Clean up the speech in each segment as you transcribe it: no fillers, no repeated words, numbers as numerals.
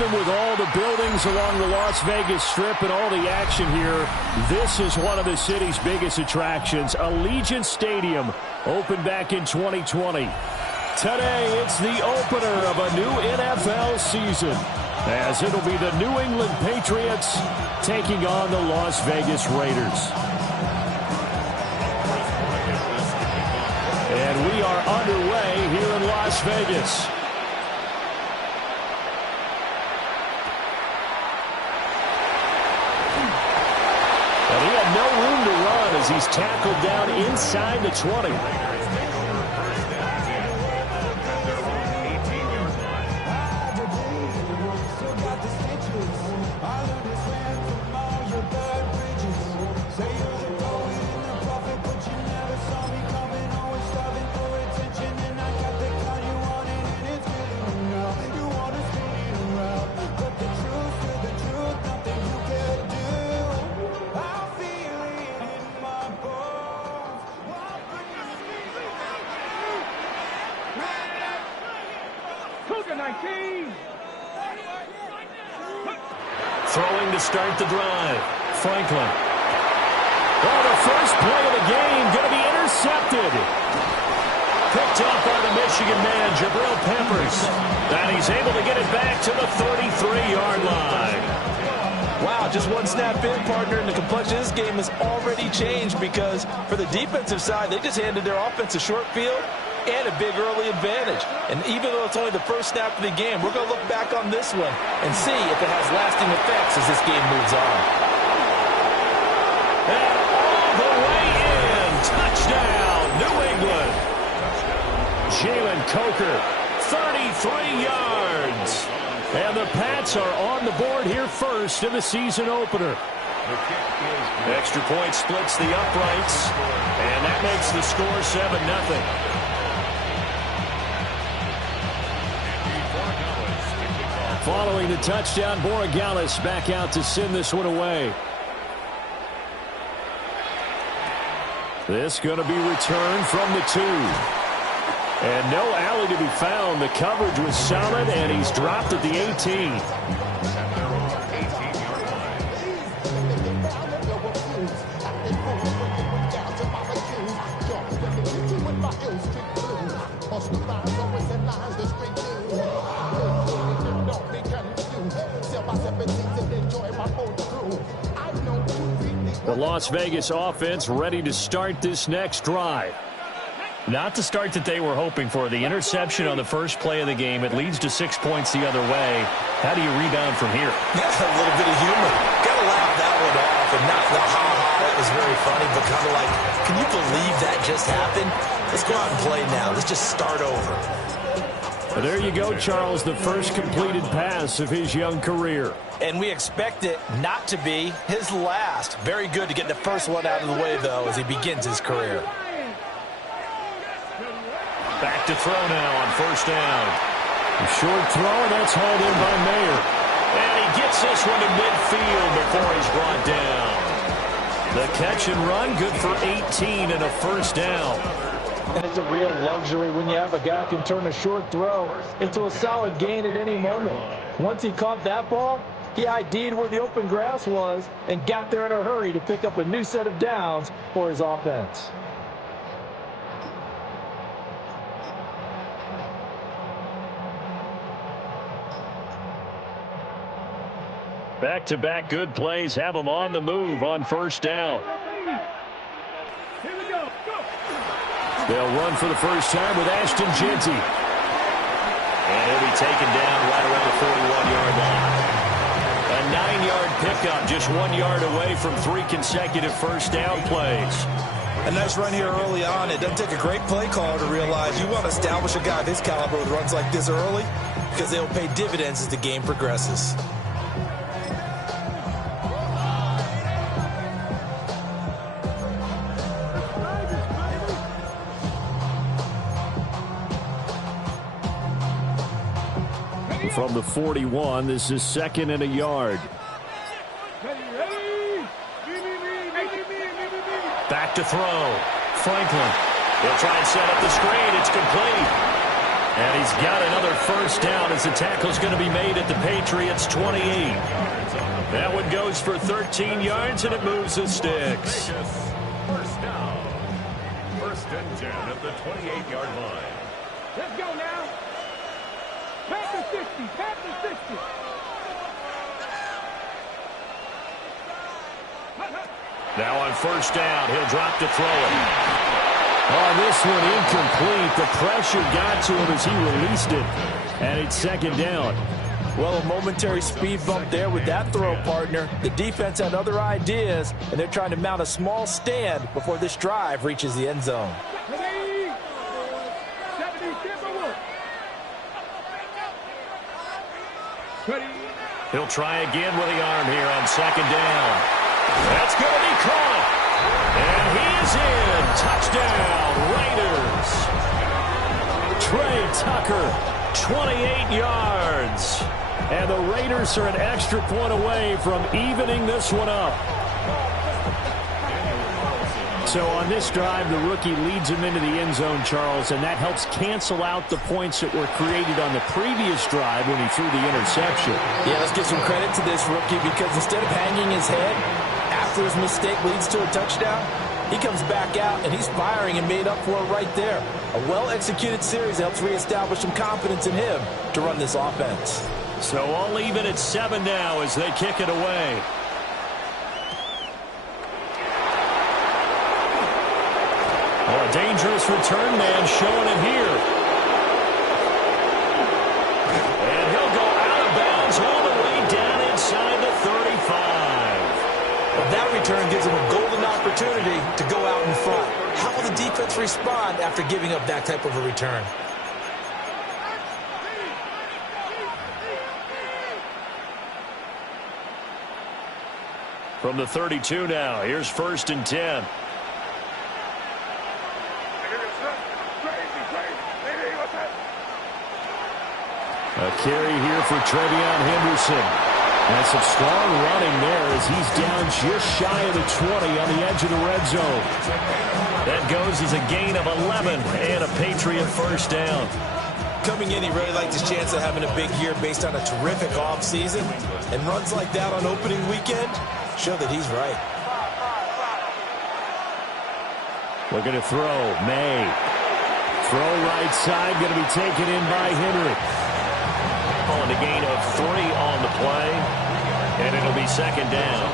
Even with all the buildings along the Las Vegas Strip and all the action here, this is one of the city's biggest attractions. Allegiant Stadium opened back in 2020. Today, it's the opener of a new NFL season, as it'll be the New England Patriots taking on the Las Vegas Raiders. And we are underway here in Las Vegas. And he had no room to run as he's tackled down inside the 20. Throwing to start the drive. Franklin. Oh, the first play of the game going to be intercepted. Picked up by the Michigan man, Jabril Peppers. And he's able to get it back to the 33-yard line. Wow, just one snap in, partner, and the complexion of this game has already changed because for the defensive side, they just handed their offense a short field and a big early advantage. And even though it's only the first snap of the game, we're going to look back on this one and see if it has lasting effects as this game moves on. And all the way in. Touchdown, New England. Jalen Coker, 33 yards. And the Pats are on the board here first in the season opener. Extra point splits the uprights, and that makes the score 7-0. Following the touchdown, Borregales back out to send this one away. This going to be returned from the 2. And no alley to be found. The coverage was solid, and he's dropped at the 18. The Las Vegas offense ready to start this next drive. Not the start that they were hoping for. The interception on the first play of the game. It leads to 6 points the other way. How do you rebound from here? Yeah, a little bit of humor. Got to laugh that one off and not the ha-ha. That was very funny, but kind of like, can you believe that just happened? Let's go out and play now. Let's just start over. Well, there you go, Charles, the first completed pass of his young career. And we expect it not to be his last. Very good to get the first one out of the way, though, as he begins his career. Back to throw now on first down. A short throw, and that's hauled in by Mayer. And he gets this one to midfield before he's brought down. The catch and run, good for 18 and a first down. And it's a real luxury when you have a guy who can turn a short throw into a solid gain at any moment. Once he caught that ball, he ID'd where the open grass was and got there in a hurry to pick up a new set of downs for his offense. Back-to-back good plays have him on the move on first down. They'll run for the first time with Ashton Jeanty. And he'll be taken down right around the 41-yard line. A 9-yard pickup, just 1 yard away from 3 consecutive first down plays. A nice run here early on. It doesn't take a great play caller to realize you want to establish a guy this caliber with runs like this early because they'll pay dividends as the game progresses. From the 41, this is 2nd and a yard. Back to throw. Franklin. He'll try and set up the screen. It's complete. And he's got another first down as the tackle's going to be made at the Patriots' 28. That one goes for 13 yards, and it moves the sticks. First down. First and 10 at the 28-yard line. Let's go now. Back to 60. Back to 60. Now on first down, he'll drop to throw it. Oh, this one incomplete. The pressure got to him as he released it. And it's second down. Well, a momentary speed bump there with that throw, partner. The defense had other ideas, and they're trying to mount a small stand before this drive reaches the end zone. He'll try again with the arm here on second down. That's going to be caught. And he is in. Touchdown, Raiders. Trey Tucker, 28 yards. And the Raiders are an extra point away from evening this one up. So on this drive, the rookie leads him into the end zone, Charles, and that helps cancel out the points that were created on the previous drive when he threw the interception. Yeah, let's give some credit to this rookie because instead of hanging his head after his mistake leads to a touchdown, he comes back out and he's firing and made up for it right there. A well-executed series helps reestablish some confidence in him to run this offense. So all even at 7 now as they kick it away. Oh, a dangerous return man showing it here. And he'll go out of bounds all the way down inside the 35. Well, that return gives him a golden opportunity to go out in front. How will the defense respond after giving up that type of a return? From the 32 now, here's first and 10. A carry here for Trevion Henderson. And some strong running there as he's down just shy of the 20 on the edge of the red zone. That goes as a gain of 11 and a Patriot first down. Coming in, he really liked his chance of having a big year based on a terrific offseason. And runs like that on opening weekend show that he's right. Looking to throw. May. Throw right side, going to be taken in by Henry. On a gain of 3 on the play, and it'll be second down.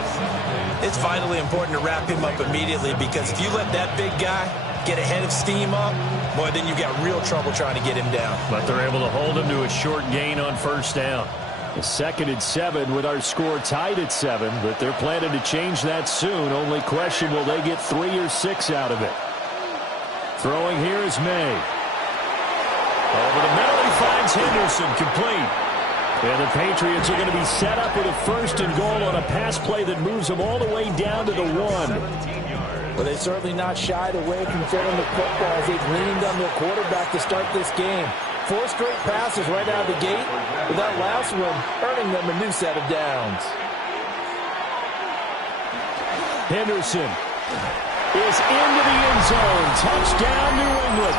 It's vitally important to wrap him up immediately because if you let that big guy get ahead of steam up, boy, then you've got real trouble trying to get him down. But they're able to hold him to a short gain on first down. A second and 7 with our score tied at 7, but they're planning to change that soon. Only question, will they get 3 or 6 out of it? Throwing here is May. Over the middle, he finds Henderson, complete. And the Patriots are going to be set up with a first and goal on a pass play that moves them all the way down to the 1. Well, they certainly not shied away from throwing the football as they've leaned on their quarterback to start this game. 4 straight passes right out of the gate, with that last one earning them a new set of downs. Henderson is into the end zone. Touchdown, New England.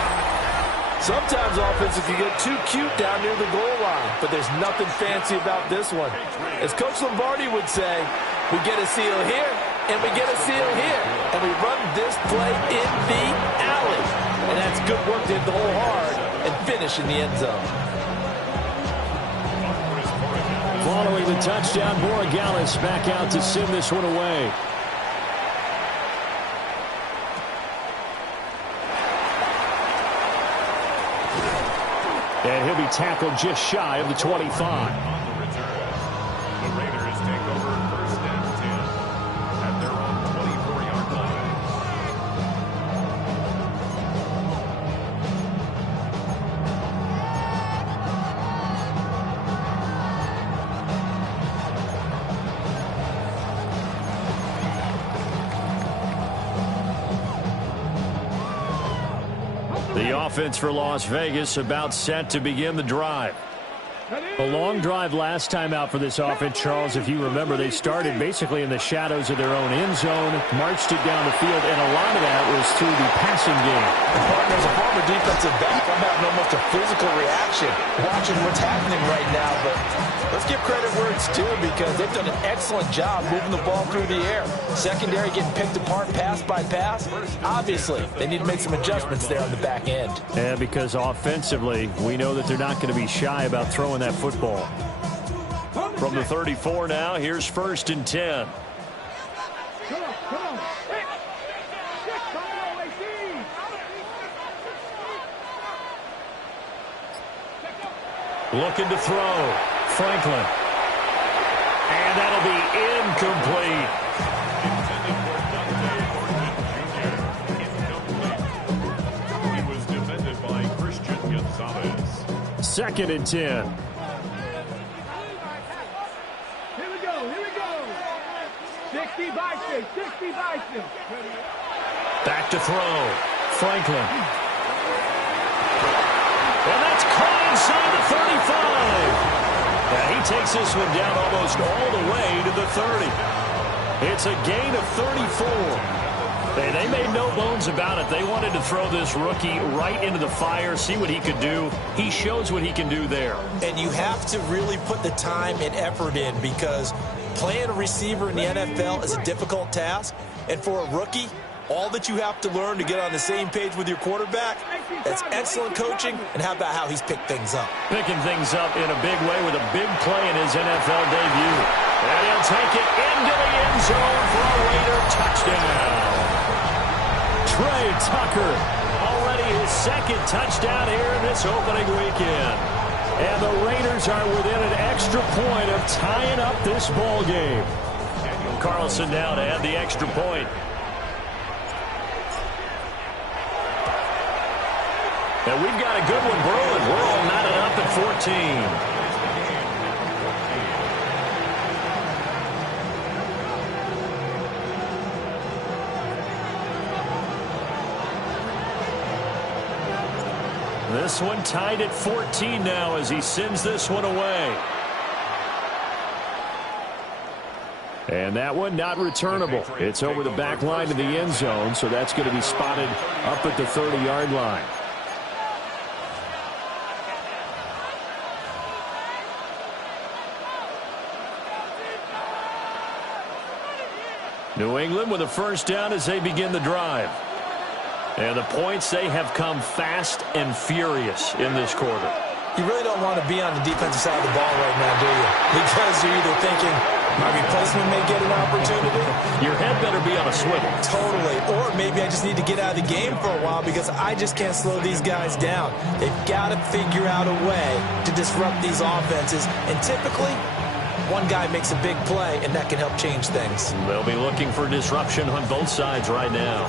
Sometimes offenses can get too cute down near the goal line, but there's nothing fancy about this one. As Coach Lombardi would say, we get a seal here, and we get a seal here, and we run this play in the alley. And that's good work to hit the hole hard and finish in the end zone. Following the touchdown, Borregales back out to send this one away. And he'll be tackled just shy of the 25. On the return, the Raiders take over first and 10 at their own 24-yard line. The offense for Las Vegas about set to begin the drive. A long drive last time out for this offense, Charles. If you remember, they started basically in the shadows of their own end zone, marched it down the field, and a lot of that was through the passing game. Partner, as a former defensive back, I'm having almost a physical reaction watching what's happening right now. But let's give credit where it's due, because they've done an excellent job moving the ball through the air. Secondary getting picked apart pass by pass. Obviously, they need to make some adjustments there on the back end. Yeah, because offensively, we know that they're not going to be shy about throwing that football. From the 34 now, here's 1st and 10. Come on. Looking to throw. Franklin. And that'll be incomplete. He was defended by Christian Gonzalez. 2nd and 10. Here we go. 60 by 6. Back to throw. Franklin. And that's caught inside the 35. And he takes this one down almost all the way to the 30. It's a gain of 34. And they made no bones about it. They wanted to throw this rookie right into the fire, see what he could do. He shows what he can do there. And you have to really put the time and effort in, because playing a receiver in the NFL is a difficult task. And for a rookie, all that you have to learn to get on the same page with your quarterback, that's excellent coaching. And how about how he's picked things up? Picking things up in a big way with a big play in his NFL debut. And he'll take it into the end zone for a Raider touchdown. Trey Tucker, already his 2nd touchdown here in this opening weekend. And the Raiders are within an extra point of tying up this ball game. Carlson now to add the extra point. And we've got a good one brewing. We're all knotted up at 14. This one tied at 14 now as he sends this one away. And that one not returnable. It's over the back line of the end zone, so that's going to be spotted up at the 30-yard line. New England with a 1st down as they begin the drive. And the points, they have come fast and furious in this quarter. You really don't want to be on the defensive side of the ball right now, do you? Because you're either thinking, my replacement may get an opportunity. Your head better be on a swivel. Totally. Or maybe I just need to get out of the game for a while, because I just can't slow these guys down. They've got to figure out a way to disrupt these offenses. And typically, one guy makes a big play, and that can help change things. They'll be looking for disruption on both sides right now.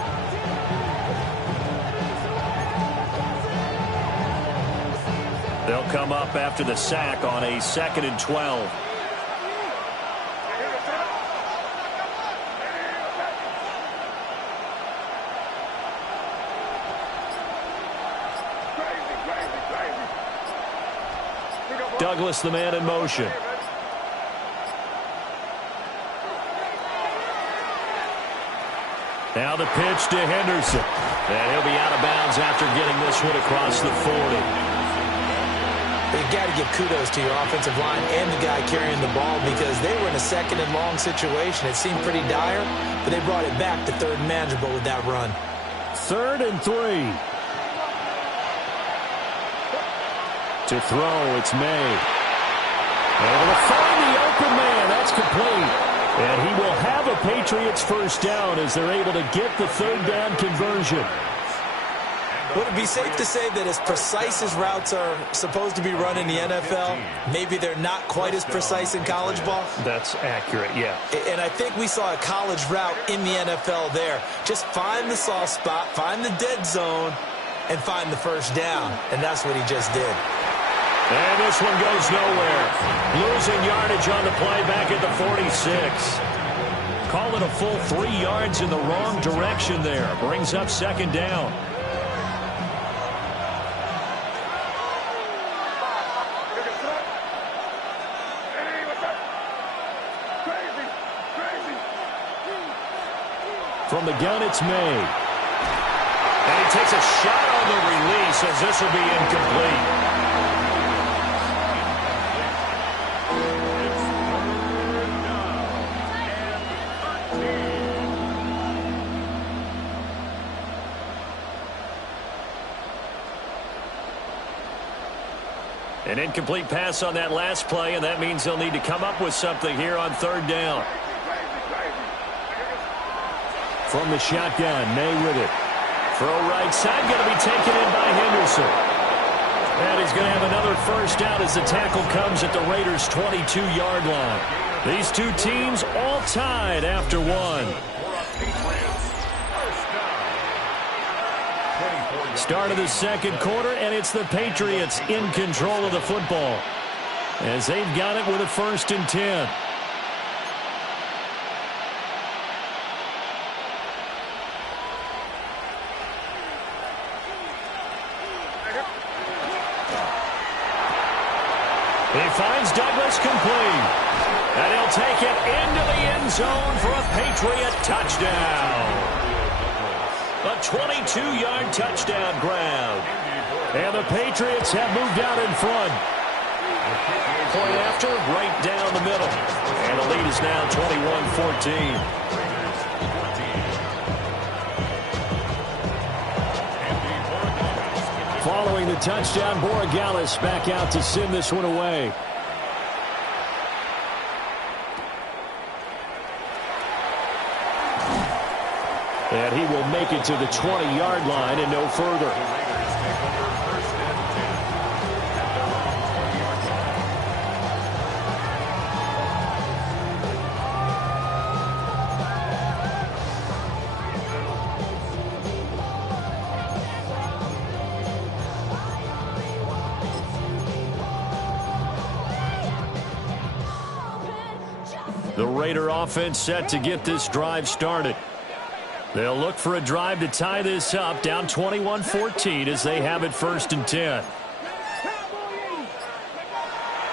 They'll come up after the sack on a 2nd and 12. Douglas, the man in motion. Now the pitch to Henderson. And he'll be out of bounds after getting this one across the 40. You've got to give kudos to your offensive line and the guy carrying the ball, because they were in a 2nd and long situation. It seemed pretty dire, but they brought it back to 3rd and manageable with that run. 3rd and 3. To throw, it's May. Able to find the open man. That's complete. And he will have a Patriots 1st down as they're able to get the 3rd down conversion. Would it be safe to say that as precise as routes are supposed to be run in the NFL, maybe they're not quite as precise in college ball? That's accurate, yeah. And I think we saw a college route in the NFL there. Just find the soft spot, find the dead zone, and find the 1st down. And that's what he just did. And this one goes nowhere. Losing yardage on the play back at the 46. Call it a full 3 yards in the wrong direction there. Brings up 2nd down. the gun, it's May. And he takes a shot on the release as this will be incomplete. An incomplete pass on that last play, and that means they'll need to come up with something here on third down. From the shotgun, May with it. Throw right side, going to be taken in by Henderson. And he's going to have another first down as the tackle comes at the Raiders' 22-yard line. These two teams all tied after one. Start of the second quarter, and it's the Patriots in control of the football as they've got it with a 1st and 10. He finds Douglas complete, and he'll take it into the end zone for a Patriot touchdown. A 22-yard touchdown grab. And the Patriots have moved out in front. Point after, right down the middle. And the lead is now 21-14. Following the touchdown, Borregales back out to send this one away. And he will make it to the 20-yard line and no further. The Raider offense set to get this drive started. They'll look for a drive to tie this up, down 21-14 as they have it 1st and 10.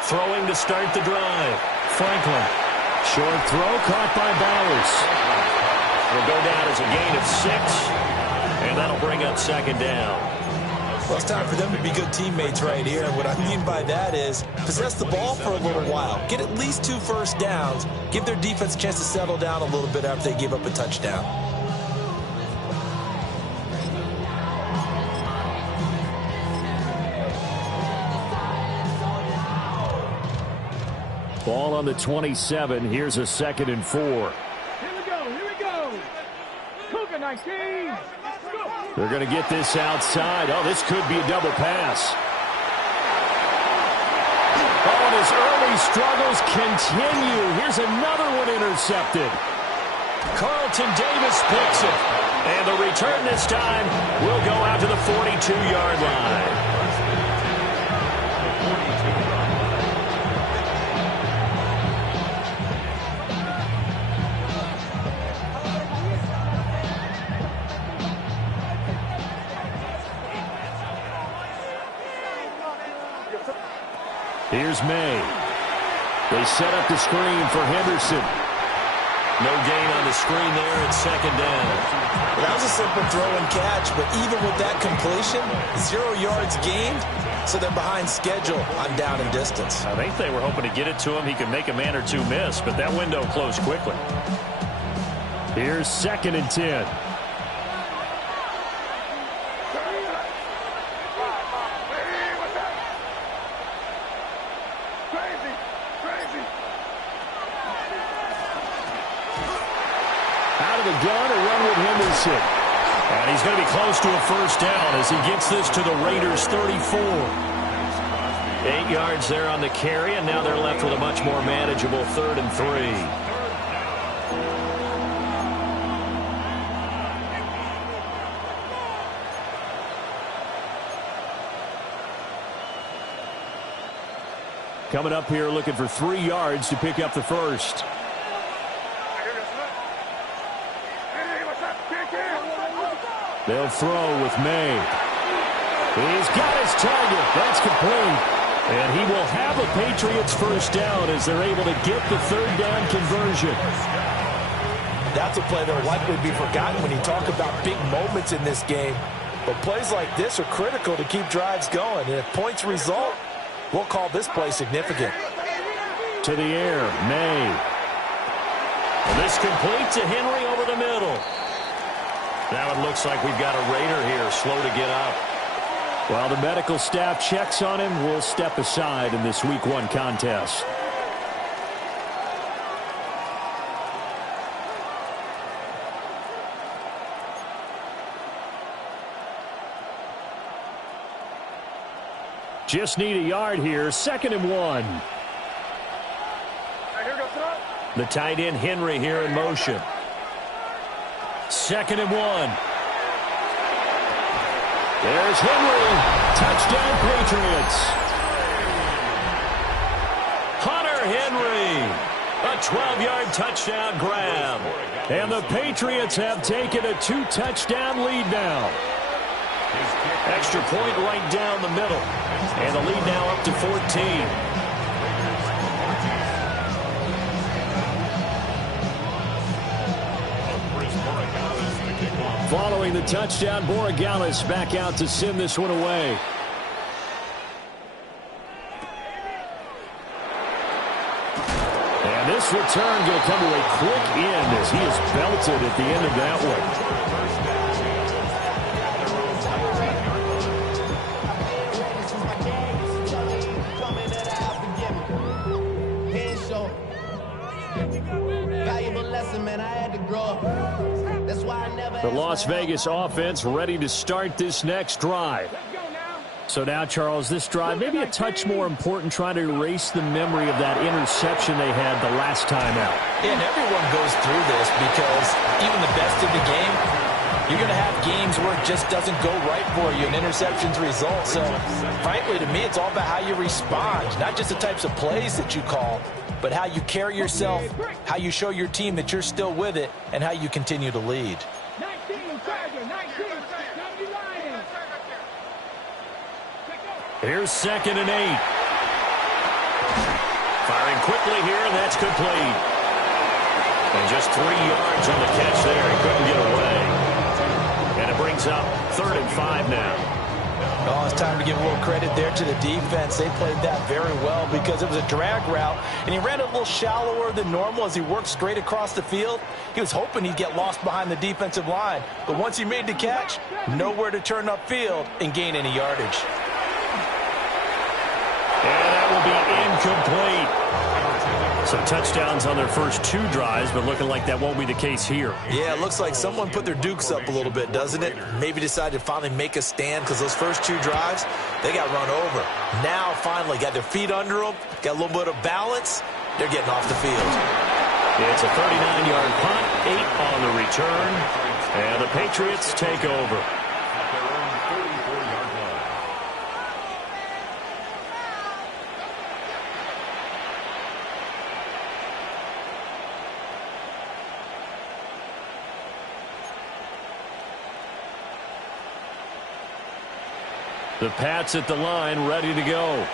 Throwing to start the drive. Franklin. Short throw caught by Bowers. Will go down as a gain of 6, and that'll bring up 2nd down. Well, it's time for them to be good teammates right here. And what I mean by that is possess the ball for a little while. Get at least 2 first downs. Give their defense a chance to settle down a little bit after they give up a touchdown. Ball on the 27. Here's a 2nd and 4. Here we go. Cougar 19. They're going to get this outside. Oh, this could be a double pass. Oh, and his early struggles continue. Here's another one intercepted. Carlton Davis picks it. And the return this time will go out to the 42-yard line. Here's May. They set up the screen for Henderson. No gain on the screen there. It's 2nd down. That was a simple throw and catch, but even with that completion, 0 yards gained, so they're behind schedule on down and distance. I think they were hoping to get it to him. He could make a man or two miss, but that window closed quickly. Here's 2nd and 10. The gun, a run with Henderson. And he's going to be close to a first down as he gets this to the Raiders' 34. 8 yards there on the carry, and now they're left with a much more manageable 3rd and 3. Coming up here looking for 3 yards to pick up the first. They'll throw with May. He's got his target. That's complete. And he will have a Patriots first down as they're able to get the 3rd down conversion. That's a play that will likely be forgotten when you talk about big moments in this game. But plays like this are critical to keep drives going. And if points result, we'll call this play significant. To the air, May. And this complete to Henry over the middle. Now it looks like we've got a Raider here, slow to get up. While the medical staff checks on him, we'll step aside in this Week 1 contest. Just need a yard here, 2nd and 1. The tight end Henry here in motion. 2nd and 1. There's Henry. Touchdown, Patriots. Hunter Henry. A 12-yard touchdown grab. And the Patriots have taken a 2-touchdown lead now. Extra point right down the middle. And the lead now up to 14. Following the touchdown, Borregales back out to send this one away. And this return going to come to a quick end as he is belted at the end of that one. The Las Vegas offense ready to start this next drive. So now, Charles, this drive maybe a touch more important, trying to erase the memory of that interception they had the last time out. Yeah, and everyone goes through this because even the best in the game, you're going to have games where it just doesn't go right for you and interceptions result. So, frankly, to me, it's all about how you respond, not just the types of plays that you call, but how you carry yourself, how you show your team that you're still with it, and how you continue to lead. Here's 2nd and 8. Firing quickly here, and that's complete. And just 3 yards on the catch there. He couldn't get away. And it brings up 3rd and 5 now. Oh, it's time to give a little credit there to the defense. They played that very well because it was a drag route, and he ran it a little shallower than normal as he worked straight across the field. He was hoping he'd get lost behind the defensive line, but once he made the catch, nowhere to turn upfield and gain any yardage. And that will be incomplete. So touchdowns on their first 2 drives, but looking like that won't be the case here. Yeah, it looks like someone put their dukes up a little bit, doesn't it? Maybe decided to finally make a stand because those first 2 drives, they got run over. Now, finally, got their feet under them, got a little bit of balance. They're getting off the field. It's a 39-yard punt, 8 on the return, and the Patriots take over. The Pats at the line, ready to go.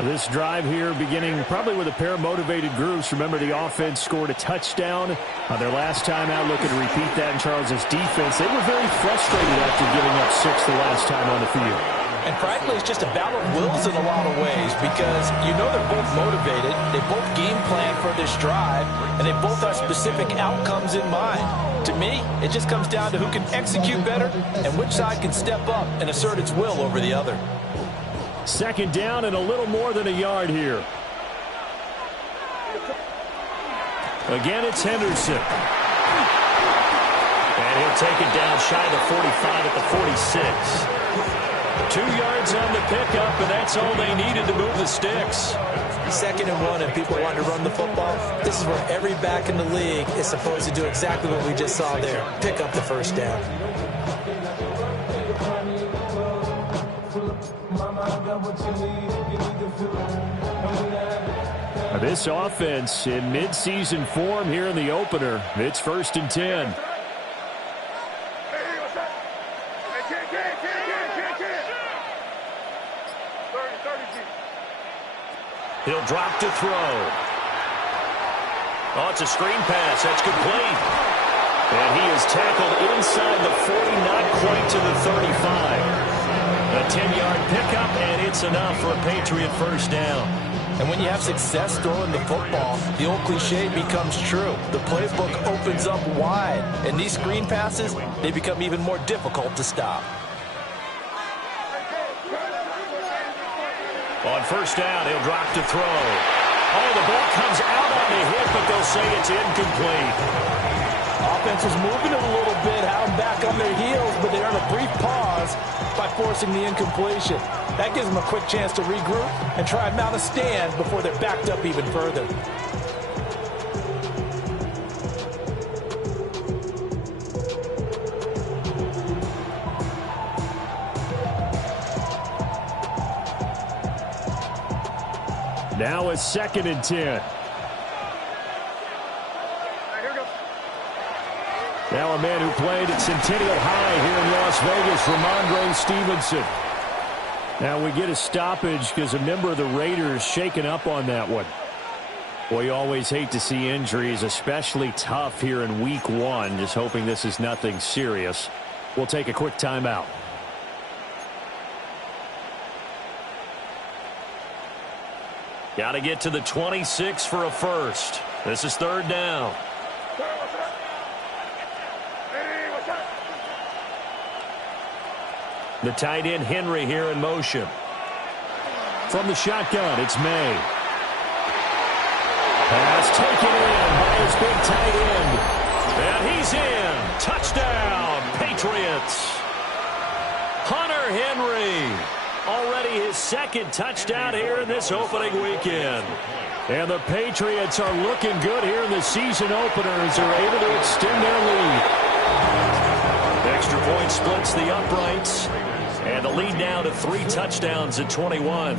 This drive here beginning probably with a pair of motivated groups. Remember, the offense scored a touchdown their last time out. Looking to repeat that in Charles's defense. They were very frustrated after giving up 6 the last time on the field. And frankly, it's just a battle of wills in a lot of ways because you know they're both motivated. They both game plan for this drive, and they both have specific outcomes in mind. To me, it just comes down to who can execute better and which side can step up and assert its will over the other. 2nd down and a little more than a yard here. Again, it's Henderson. And he'll take it down shy of the 45 at the 46. 2 yards on the pickup, and that's all they needed to move the sticks. 2nd and 1, and people want to run the football. This is where every back in the league is supposed to do exactly what we just saw there. Pick up the first down. This offense in midseason form here in the opener. It's 1st and 10. He'll drop to throw. Oh, it's a screen pass. That's complete. And he is tackled inside the 40, not quite to the 35. A 10-yard pickup, and it's enough for a Patriot first down. And when you have success throwing the football, the old cliche becomes true. The playbook opens up wide, and these screen passes, they become even more difficult to stop. On first down, he'll drop to throw. Oh, the ball comes out on the hit, but they'll say it's incomplete. Offense is moving it a little bit, having back on their heels, but they earn a brief pause by forcing the incompletion. That gives them a quick chance to regroup and try and mount a stand before they're backed up even further. Now a 2nd and 10. Now a man who played at Centennial High here in Las Vegas, Ramondre Stevenson. Now we get a stoppage because a member of the Raiders shaken up on that one. Boy, you always hate to see injuries, especially tough here in week 1. Just hoping this is nothing serious. We'll take a quick timeout. Got to get to the 26 for a first. This is 3rd down. The tight end Henry here in motion. From the shotgun, it's May. Pass taken in by his big tight end. And he's in. Touchdown, Patriots. Hunter Henry. Already his 2nd touchdown here in this opening weekend. And the Patriots are looking good here in the season openers. They're able to extend their lead. Extra point splits the uprights. And the lead now to 3 touchdowns at 21.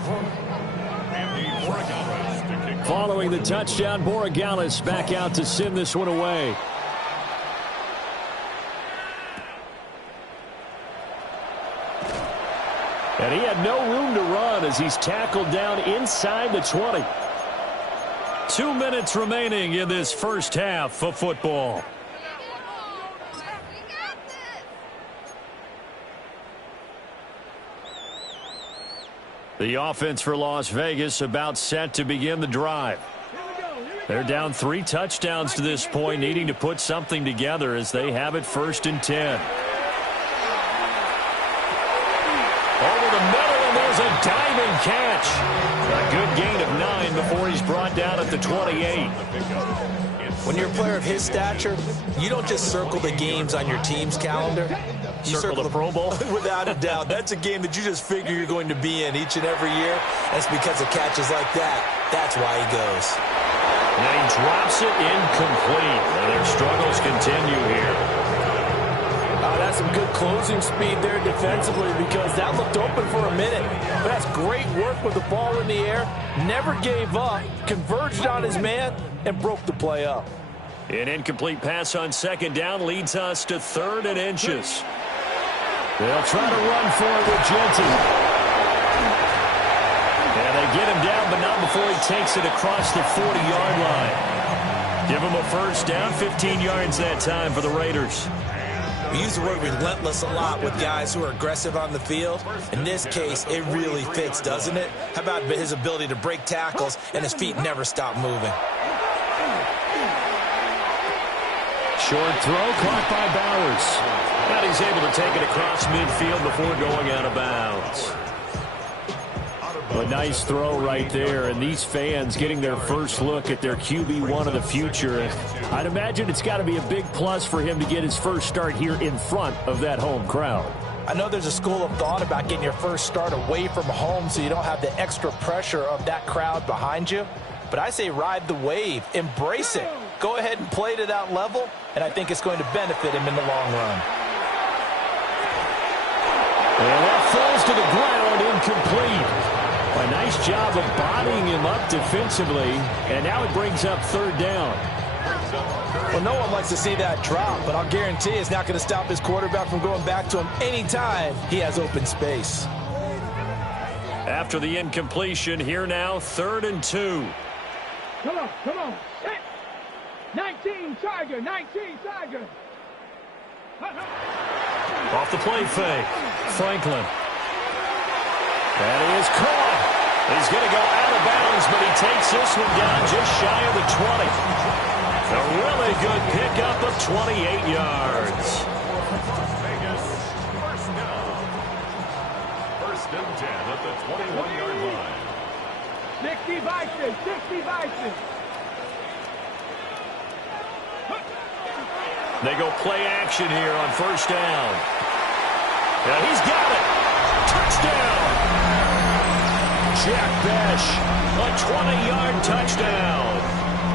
Following the touchdown, Borregales back out to send this one away. And he had no room to run as he's tackled down inside the 20. 2 minutes remaining in this first half of football. The offense for Las Vegas about set to begin the drive. They're down 3 touchdowns to this point, needing to put something together as they have it 1st and 10. Over the middle, and there's a diving catch. A good gain of 9 before he's brought down at the 28. When you're a player of his stature, you don't just circle the games on your team's calendar. You circle the Pro Bowl? Without a doubt. That's a game that you just figure you're going to be in each and every year. That's because of catches like that. That's why he goes. And he drops it incomplete. And their struggles continue here. That's some good closing speed there defensively because that looked open for a minute. But that's great work with the ball in the air. Never gave up, converged on his man, and broke the play up. An incomplete pass on 2nd down leads us to 3rd and inches. They'll try to run for it with Genty. And they get him down, but not before he takes it across the 40-yard line. Give him a first down, 15 yards that time for the Raiders. We use the word relentless a lot with guys who are aggressive on the field. In this case, it really fits, doesn't it? How about his ability to break tackles and his feet never stop moving? Short throw caught by Bowers. And he's able to take it across midfield before going out of bounds. A nice throw right there, and these fans getting their first look at their QB1 of the future. I'd imagine it's got to be a big plus for him to get his first start here in front of that home crowd. I know there's a school of thought about getting your first start away from home so you don't have the extra pressure of that crowd behind you. But I say ride the wave, embrace it. Go ahead and play to that level, and I think it's going to benefit him in the long run. And that falls to the ground, incomplete. A nice job of bodying him up defensively, and now it brings up 3rd down. Well, no one likes to see that drop, but I'll guarantee it's not going to stop his quarterback from going back to him anytime he has open space. After the incompletion, here now, 3rd and 2. Come on, come on. 19, Tiger. 19, Tiger. Off the play fake. Franklin. And he is caught. He's going to go out of bounds, but he takes this one down just shy of the 20. A really good pickup of 28 yards. Vegas, first down. First and 10 at the 21-yard line. 60 Bison, 60 Bison. They go play action here on first down. Yeah, he's got it. Touchdown. Jack Besh, a 20-yard touchdown.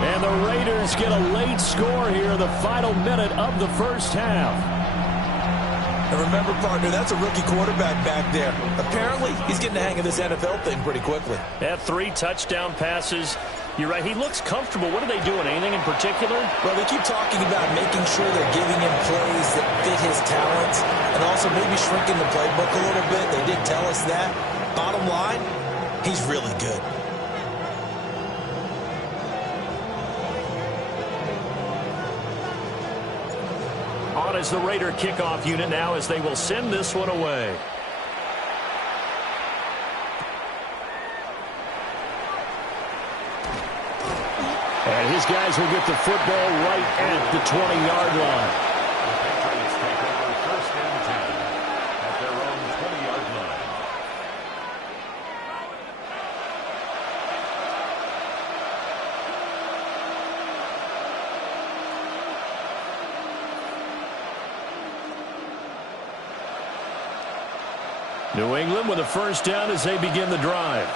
And the Raiders get a late score here in the final minute of the first half. And remember, partner, that's a rookie quarterback back there. Apparently, he's getting the hang of this NFL thing pretty quickly. Had 3 touchdown passes. You're right, he looks comfortable. What are they doing? Anything in particular? Well, they keep talking about making sure they're giving him plays that fit his talents and also maybe shrinking the playbook a little bit. They did tell us that. Bottom line, he's really good. On is the Raider kickoff unit now as they will send this one away. And his guys will get the football right at the 20-yard line. The Patriots take over first and 10 at their own 20-yard line. New England with a first down as they begin the drive.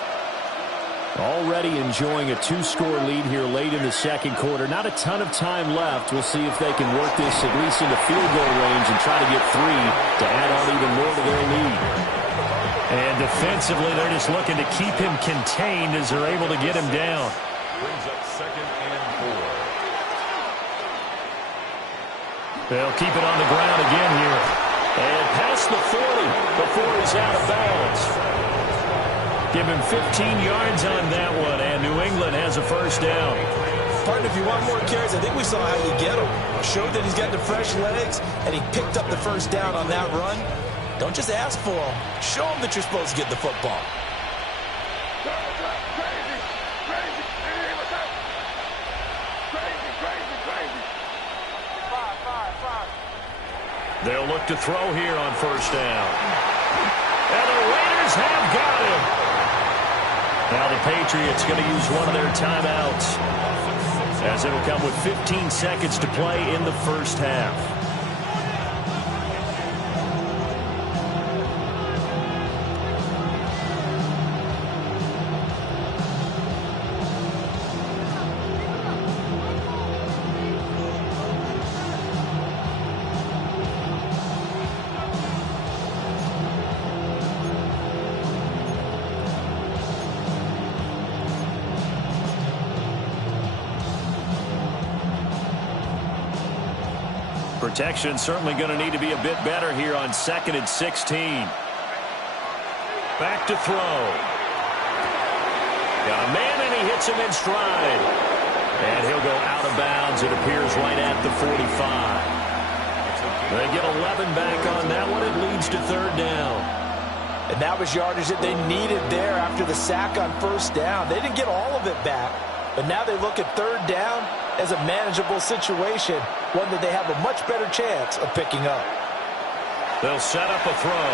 Already enjoying a 2-score lead here late in the second quarter. Not a ton of time left. We'll see if they can work this at least into field goal range and try to get 3 to add on even more to their lead. And defensively, they're just looking to keep him contained as they're able to get him down. Brings up second and 4. They'll keep it on the ground again here. And past the 40 before he's out of bounds. Give him 15 yards on that one, and New England has a first down. Partner, if you want more carries, I think we saw how you get him. Showed that he's got the fresh legs, and he picked up the first down on that run. Don't just ask for him. Show him that you're supposed to get the football. They'll look to throw here on first down. And the Raiders have got him. Now the Patriots going to use one of their timeouts as it'll come with 15 seconds to play in the first half. Protection certainly going to need to be a bit better here on 2nd and 16. Back to throw. Got a man, and he hits him in stride. And he'll go out of bounds. It appears right at the 45. They get 11 back on that one. It leads to 3rd down. And that was yardage that they needed there after the sack on first down. They didn't get all of it back, but now they look at 3rd down as a manageable situation, one that they have a much better chance of picking up. They'll set up a throw.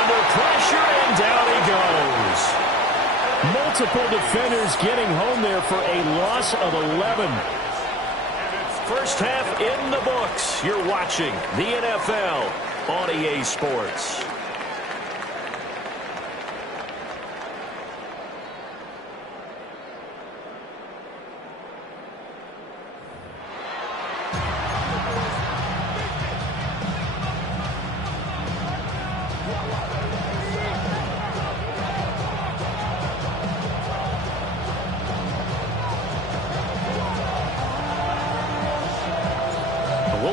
Under pressure, and down he goes. Multiple defenders getting home there for a loss of 11. First half in the books. You're watching the NFL on EA Sports.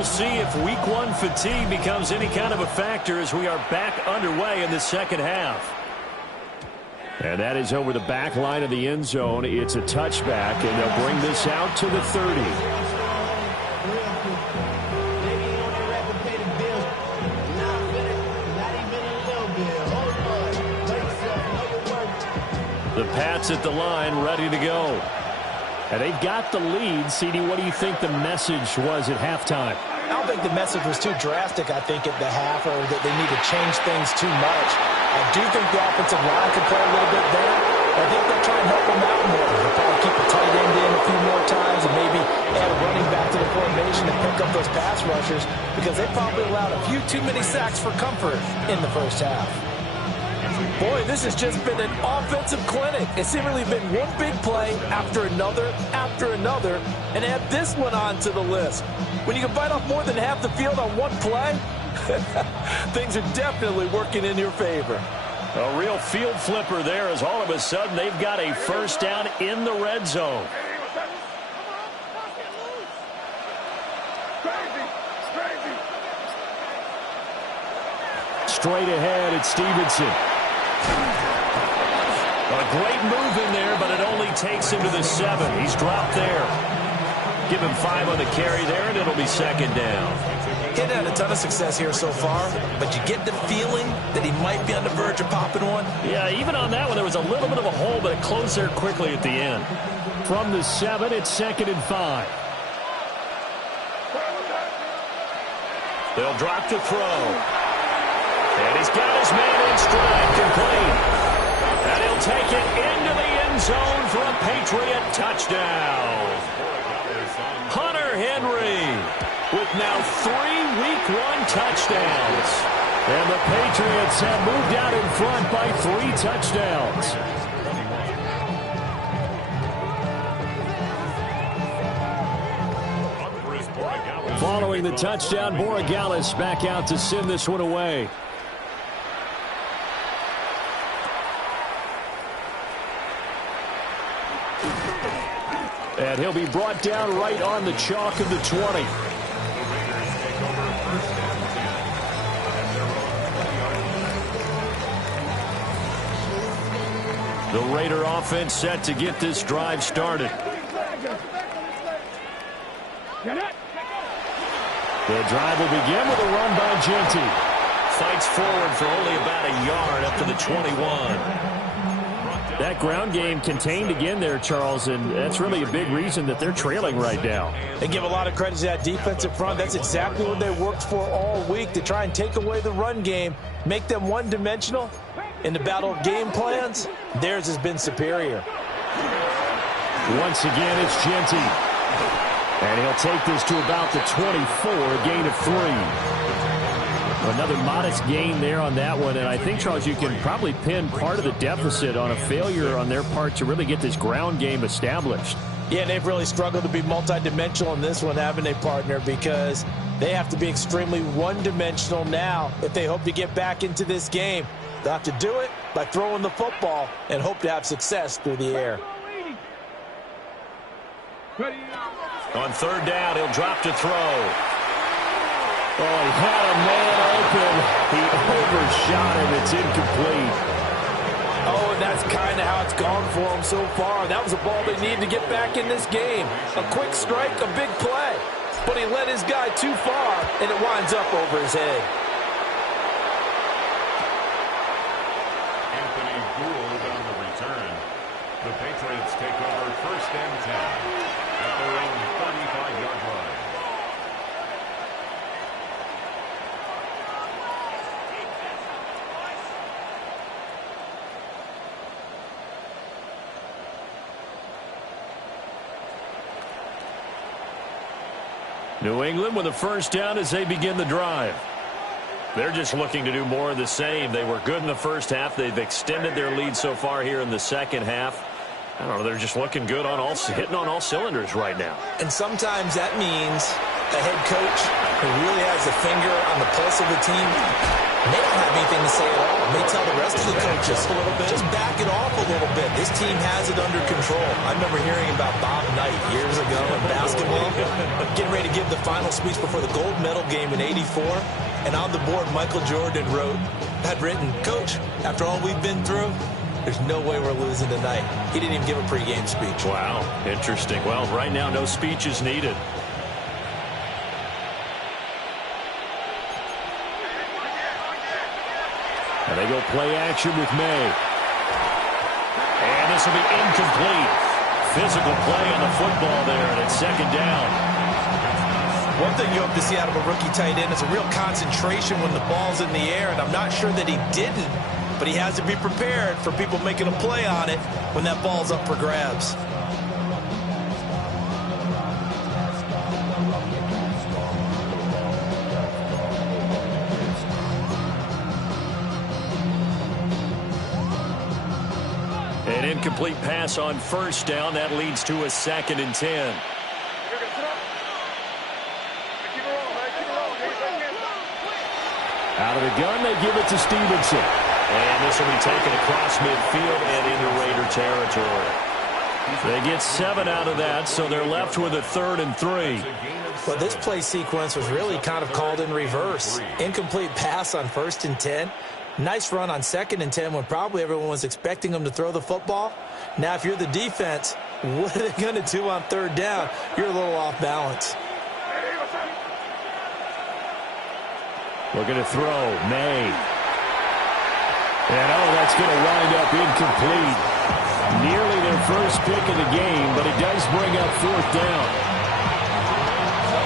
We'll see if week 1 fatigue becomes any kind of a factor as we are back underway in the second half. And that is over the back line of the end zone. It's a touchback, and they'll bring this out to the 30. The Pats at the line, ready to go. And they've got the lead. CD, what do you think the message was at halftime? I don't think the message was too drastic, I think, at the half, or that they need to change things too much. I do think the offensive line can play a little bit better. I think they'll try and help them out more. They'll probably keep a tight end in a few more times and maybe add a running back to the formation and pick up those pass rushers, because they probably allowed a few too many sacks for comfort in the first half. Boy, this has just been an offensive clinic. It's seemingly been one big play after another, and add this one onto the list. When you can bite off more than half the field on one play, things are definitely working in your favor. A real field flipper there, as all of a sudden they've got a first down in the red zone. Straight ahead, it's Stevenson. A great move in there, but it only takes him to the 7. He's dropped there. Give him 5 on the carry there, and it'll be second down. He's had a ton of success here so far, but you get the feeling that he might be on the verge of popping one. Yeah, even on that one, there was a little bit of a hole, but it closed there quickly at the end. From the 7, it's 2nd and 5. They'll drop to throw. And he's got his man in stride, complete. And he'll take it into the end zone for a Patriot touchdown. Hunter Henry with now 3 week 1 touchdowns. And the Patriots have moved out in front by 3 touchdowns. Following the touchdown, Borregales back out to send this one away. And he'll be brought down right on the chalk of the 20. The Raider offense set to get this drive started. The drive will begin with a run by Genty. Fights forward for only about a yard up to the 21. That ground game contained again there, Charles, and that's really a big reason that they're trailing right now. They give a lot of credit to that defensive front. That's exactly what they worked for all week, to try and take away the run game, make them one-dimensional. In the battle of game plans, theirs has been superior. Once again, it's Genty. And he'll take this to about the 24, a gain of 3. Another modest gain there on that one, and I think, Charles, you can probably pin part of the deficit on a failure on their part to really get this ground game established. Yeah, they've really struggled to be multidimensional in this one, haven't they, partner, because they have to be extremely one-dimensional now if they hope to get back into this game. They'll have to do it by throwing the football and hope to have success through the air. On 3rd down, he'll drop to throw. Oh, he had a man open. He overshot him. It's incomplete. Oh, and that's kind of how it's gone for him so far. That was a ball they needed to get back in this game. A quick strike, a big play. But he led his guy too far, and it winds up over his head. Anthony Gould on the return. The Patriots take over 1st and 10 at their own 35-yard line. New England with a first down as they begin the drive. They're just looking to do more of the same. They were good in the first half. They've extended their lead so far here in the second half. I don't know, they're just looking good on hitting on all cylinders right now. And sometimes that means a head coach who really has a finger on the pulse of the team may not have anything to say at all. May tell the rest of the coaches a little bit, just back it off a little bit. This team has it under control. I remember hearing about Bob Knight years ago in basketball, getting ready to give the final speech before the gold medal game in '84. And on the board, Michael Jordan had written, "Coach, after all we've been through, there's no way we're losing tonight. He didn't even give a pregame speech. Wow, interesting. Well, right now, no speech is needed. And they go play action with May. And this will be incomplete. Physical play on the football there, and it's second down. One thing you hope to see out of a rookie tight end is a real concentration when the ball's in the air, and I'm not sure that he didn't, but he has to be prepared for people making a play on it when that ball's up for grabs. An incomplete pass on first down. That leads to a 2nd and 10. Out of the gun, they give it to Stevenson. And this will be taken across midfield and into Raider territory. They get 7 out of that, so they're left with a 3rd and 3. Well, this play sequence was really kind of called in reverse. Incomplete pass on 1st and 10. Nice run on 2nd and 10 when probably everyone was expecting them to throw the football. Now, if you're the defense, what are they going to do on 3rd down? You're a little off balance. Looking to throw, May. And, that's going to wind up incomplete. Nearly their first pick of the game, but it does bring up 4th down.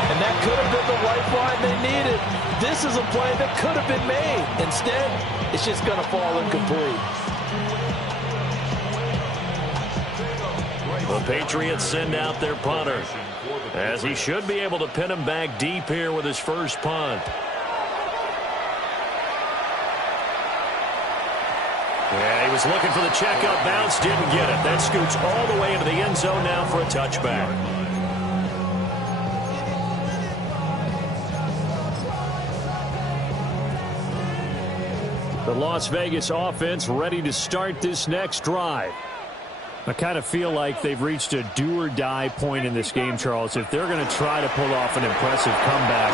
And that could have been the lifeline they needed. This is a play that could have been made. Instead, it's just going to fall incomplete. The Patriots send out their punter, as he should be able to pin him back deep here with his first punt. Yeah, he was looking for the checkup bounce, didn't get it. That scoots all the way into the end zone now for a touchback. The Las Vegas offense ready to start this next drive. I kind of feel like they've reached a do-or-die point in this game, Charles. If they're going to try to pull off an impressive comeback,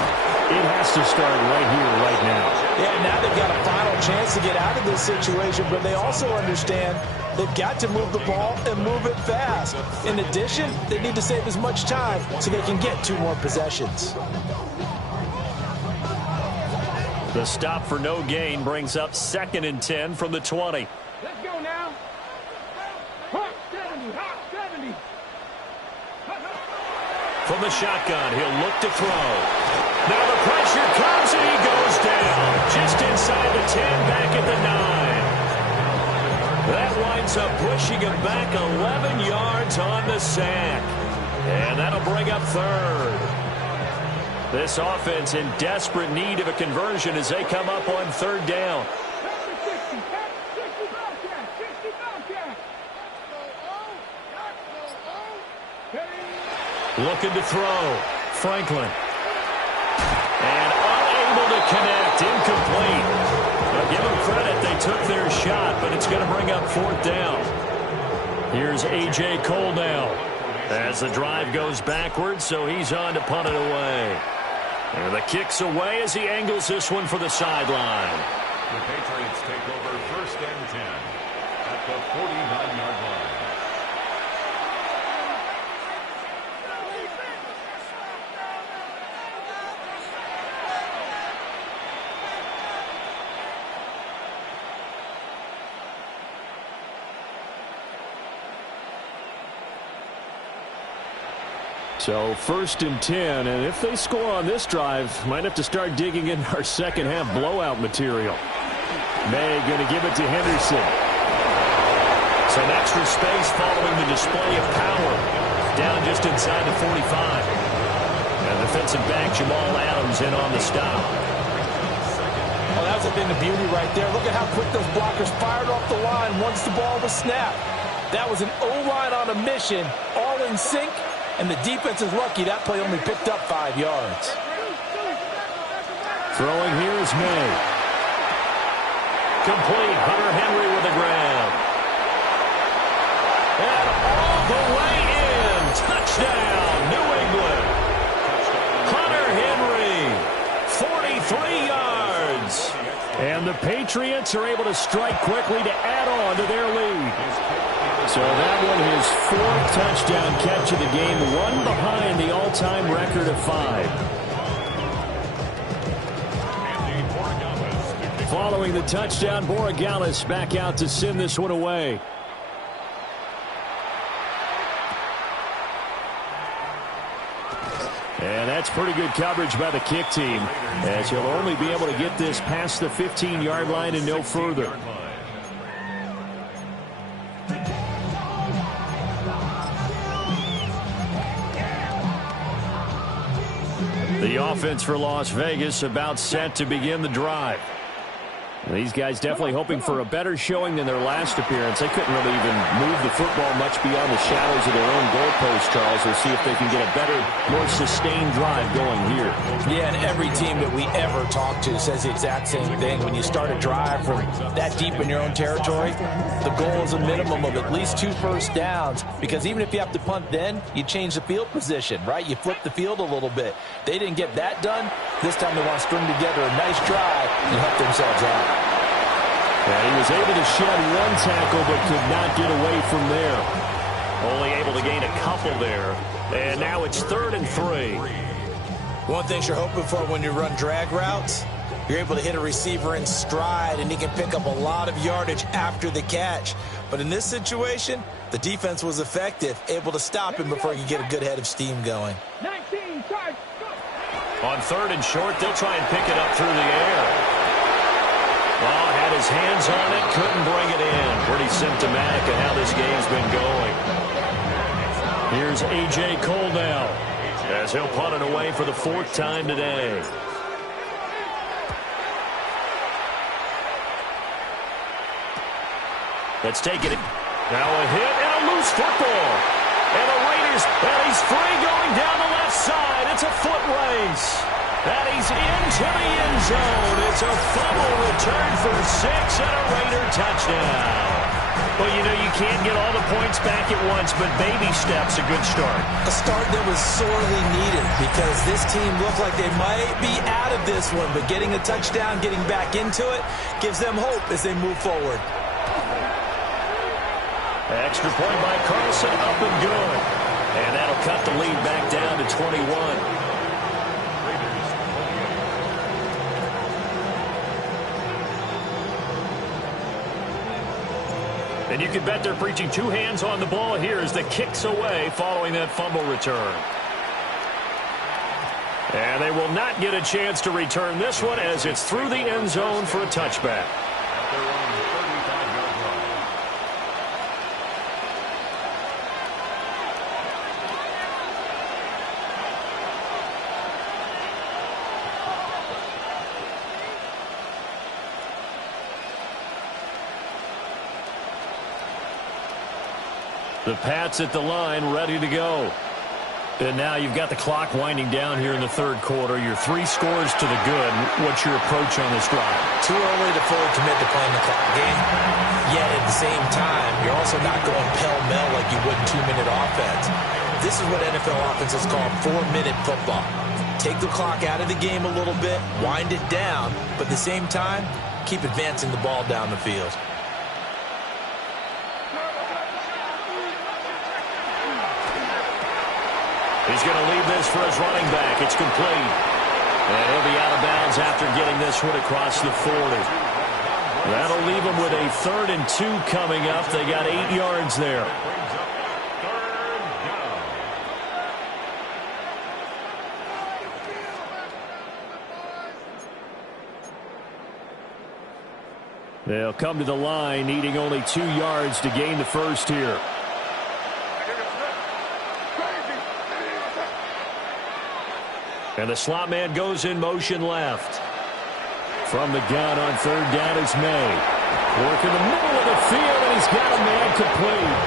it has to start right here, right now. Yeah, now they've got a final chance to get out of this situation, but they also understand they've got to move the ball and move it fast. In addition, they need to save as much time so they can get 2 more possessions. The stop for no gain brings up 2nd and 10 from the 20. Let's go now. Hot 70, hot 70. From the shotgun, he'll look to throw. Now the pressure comes and he goes down. Just inside the 10, back at the 9. That winds up pushing him back 11 yards on the sack. And that'll bring up 3rd. This offense in desperate need of a conversion as they come up on 3rd down. Looking to throw. Franklin. And unable to connect. Incomplete. Now give them credit. They took their shot, but it's going to bring up 4th down. Here's A.J. Cole now, as the drive goes backwards, so he's on to punt it away. And the kick's away as he angles this one for the sideline. The Patriots take over 1st and 10 at the 49-yard line. So 1st and 10, and if they score on this drive, might have to start digging in our second half blowout material. May going to give it to Henderson. Some extra space following the display of power. Down just inside the 45. And defensive back Jamal Adams in on the stop. Oh, that's a thing of beauty right there. Look at how quick those blockers fired off the line once the ball was snapped. That was an O-line on a mission, all in sync. And the defense is lucky that play only picked up 5 yards. Throwing here is May. Complete. Hunter Henry with a grab. And all the way in. Touchdown, New England. Hunter Henry, 43 yards. And the the Patriots are able to strike quickly to add on to their lead. So that one, his fourth touchdown catch of the game, one behind the all-time record of 5. Following the touchdown, Borregales back out to send this one away. And that's pretty good coverage by the kick team, as he'll only be able to get this past the 15-yard line and no further. The offense for Las Vegas about set to begin the drive. These guys definitely hoping for a better showing than their last appearance. They couldn't really even move the football much beyond the shadows of their own goalpost, Charles. They'll see if they can get a better, more sustained drive going here. Yeah, and every team that we ever talk to says the exact same thing. When you start a drive from that deep in your own territory, the goal is a minimum of at least 2 first downs, because even if you have to punt then, you change the field position, right? You flip the field a little bit. They didn't get that done. This time they want to string together a nice drive and help themselves out. And he was able to shed one tackle but could not get away from there. Only able to gain a couple there. And now it's 3rd and 3. One thing you're hoping for when you run drag routes, you're able to hit a receiver in stride and he can pick up a lot of yardage after the catch. But in this situation, the defense was effective, able to stop him before he could get a good head of steam going. 19, charge, go. On 3rd and short, they'll try and pick it up through the air. Well, had his hands on it, couldn't bring it in. Pretty symptomatic of how this game's been going. Here's A.J. Cole now, as he'll punt it away for the 4th time today. Let's take it. Now a hit and a loose football. And the Raiders, and he's free going down the left side. It's a foot race. And he's into the end zone. It's a fumble return for 6 and a Raider touchdown. Well, you know, you can't get all the points back at once, but baby steps a good start. A start that was sorely needed, because this team looked like they might be out of this one, but getting a touchdown, getting back into it, gives them hope as they move forward. Extra point by Carlson, up and good. And that'll cut the lead back down to 21. And you can bet they're preaching 2 hands on the ball here as the kick's away following that fumble return. And they will not get a chance to return this one as it's through the end zone for a touchback. The Pats at the line, ready to go. And now you've got the clock winding down here in the 3rd quarter. You're 3 scores to the good. What's your approach on this drive? Too early to fully commit to playing the clock game. Yet at the same time, you're also not going pell-mell like you would in 2-minute offense. This is what NFL offenses call 4-minute football. Take the clock out of the game a little bit, wind it down, but at the same time, keep advancing the ball down the field. He's going to leave this for his running back. It's complete. And he'll be out of bounds after getting this one across the 40. That'll leave him with a 3rd and 2 coming up. They got 8 yards there. They'll come to the line, needing only 2 yards to gain the first here. And the slot man goes in motion left. From the gun on 3rd down is May. Work in the middle of the field, and he's got a man complete.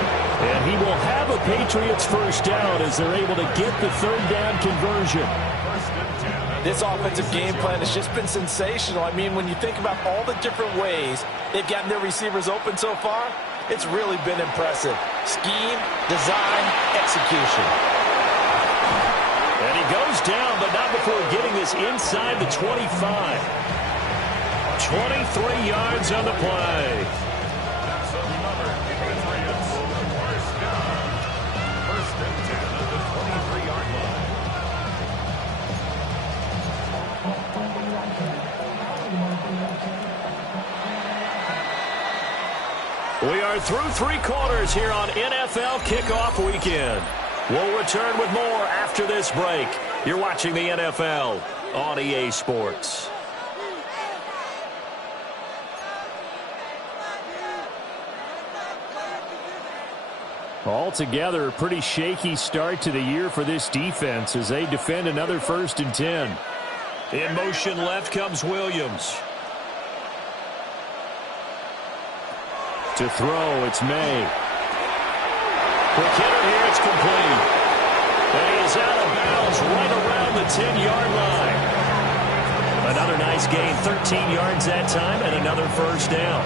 And he will have a Patriots first down as they're able to get the 3rd down conversion. This offensive game plan has just been sensational. I mean, when you think about all the different ways they've gotten their receivers open so far, it's really been impressive. Scheme, design, execution. And he goes down, but not before getting this inside the 25. 23 yards on the play. That's another Patriots first down. First and 10 at the 23-yard line. We are through 3 quarters here on NFL Kickoff Weekend. We'll return with more after this break. You're watching the NFL on EA Sports. Altogether, a pretty shaky start to the year for this defense as they defend another 1st and 10. In motion left comes Williams. To throw, it's May. Quick hitter here, it's complete. And he is out of bounds right around the 10-yard line. Another nice gain, 13 yards that time, and another first down.